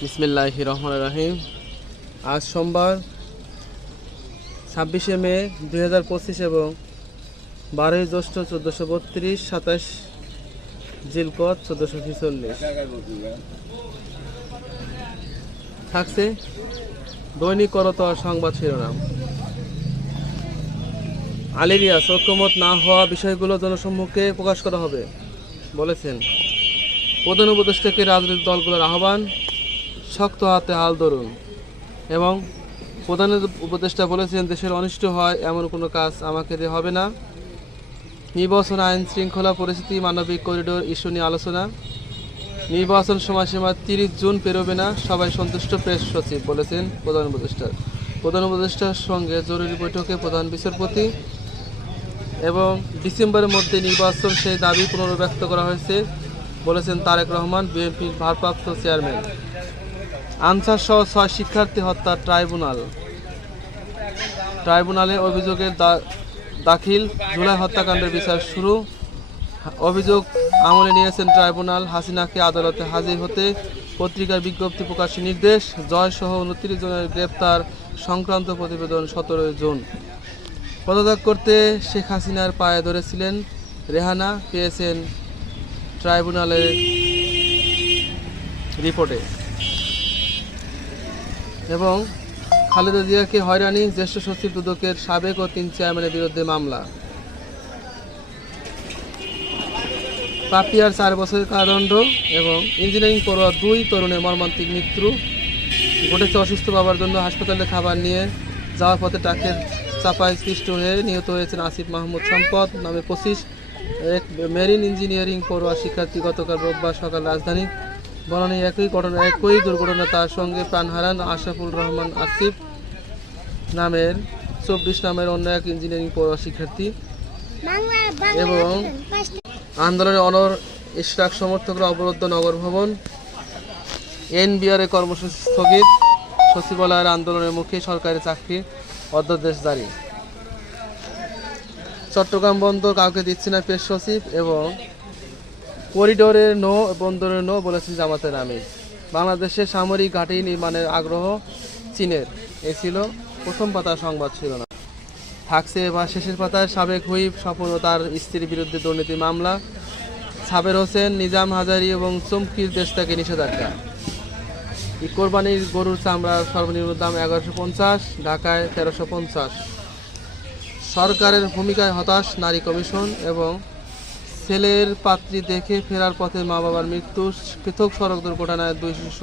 বিসমিল্লাহির রহমানির রহিম। আজ সোমবার 26শে মে 2025 এবং 12ই জ্যৈষ্ঠ 1432, 27 জিলকদ 1446। থাকছে দৈনিক করতোয়া সংবাদ শিরোনাম। আলিরিয়াস ঐক্যমত না হওয়া বিষয়গুলো জনসম্মুখে প্রকাশ করা হবে বলেছেন। প্রধান উপদেষ্টাকে রাজনৈতিক দলগুলোর আহ্বান, শক্ত হাতে হাল ধরুন। এবং প্রধান উপদেষ্টা বলেছেন, দেশের অনিষ্ট হয় এমন কোনো কাজ আমাকে দিয়ে হবে না। নির্বাচন, আইন শৃঙ্খলা পরিস্থিতি, মানবিক করিডোর ইস্যু নিয়ে আলোচনা। নির্বাচন সময়সীমা 30 জুন পেরোবে না, সবাই সন্তুষ্ট প্রেস সচিব বলেছেন প্রধান উপদেষ্টা। প্রধান উপদেষ্টার সঙ্গে জরুরি বৈঠকে প্রধান বিচারপতি এবং ডিসেম্বরের মধ্যে নির্বাচন সেই দাবি পুনর্ব্যক্ত করা হয়েছে বলেছেন তারেক রহমান, বিএনপির ভারপ্রাপ্ত চেয়ারম্যান। আনসার সহ 6 শিক্ষার্থী হত্যার ট্রাইব্যুনালে অভিযোগের দাখিল, জুলাই হত্যাকাণ্ডের বিচার শুরু। অভিযোগ আমলে নিয়েছেন ট্রাইব্যুনাল। হাসিনাকে আদালতে হাজির হতে পত্রিকার বিজ্ঞপ্তি প্রকাশের নির্দেশ। জয়সহ 29 জনের গ্রেপ্তার সংক্রান্ত প্রতিবেদন 17 জুন। পদত্যাগ করতে শেখ হাসিনার পায়ে ধরেছিলেন রেহানা, পেয়েছেন ট্রাইব্যুনালের রিপোর্টে। এবং খালেদা জিয়াকে হয়রানি, জ্যেষ্ঠ সচিব দুদকের সাবেক ও 3 চেয়ারম্যানের বিরুদ্ধে মামলা। পাপিয়ার 4 বছরের কারাদণ্ড এবং ইঞ্জিনিয়ারিং পড়ুয়া 2 তরুণের মর্মান্তিক মৃত্যু ঘটেছে। অসুস্থ বাবার জন্য হাসপাতালে খাবার নিয়ে যাওয়ার পথে ট্রাকের চাপায় পিষ্ট হয়ে নিহত হয়েছেন আসিফ মাহমুদ সম্পদ নামে 25 এক মেরিন ইঞ্জিনিয়ারিং পড়ুয়া শিক্ষার্থী। গতকাল রোববার সকাল রাজধানী বনানী একই দুর্ঘটনা তার সঙ্গে প্রাণ হারান আশরাফুল রহমান আসিফ নামের 24 নামের অন্য এক ইঞ্জিনিয়ারিং পড়ুয়া শিক্ষার্থী। এবং আন্দোলনে অনর ইশরাক সমর্থকরা অবরুদ্ধ নগর ভবন। এনবিআর এর কর্মসূচি স্থগিত। সচিবালয়ের আন্দোলনের মুখে সরকারি চাকরি অধ্যাদেশ জারি। চট্টগ্রাম বন্দর কাউকে দিচ্ছে না প্রেস সচিব। এবং করিডোরের নো, বন্দরের নো বলেছে জামাতের আমির। বাংলাদেশে সামরিক ঘাঁটি নির্মাণের আগ্রহ চীনের। এ ছিল প্রথম পাতার সংবাদ শিরোনাম। থাকছে এবার শেষের পাতায় সাবেক হুইপ স্বপন ও তার স্ত্রীর বিরুদ্ধে দুর্নীতি মামলা। সাবের হোসেন, নিজাম হাজারি এবং চুমকির দেশ থেকে নিষেধাজ্ঞা। কোরবানির গরুর চামড়ার সর্বনিম্ন দাম 1150, ঢাকায় 1350। সরকারের ভূমিকায় হতাশ নারী কমিশন। এবং ছেলের পাত্রী দেখে ফেরার পথে মা বাবার মৃত্যু, পৃথক সড়ক দুর্ঘটনায় 2 শিশু।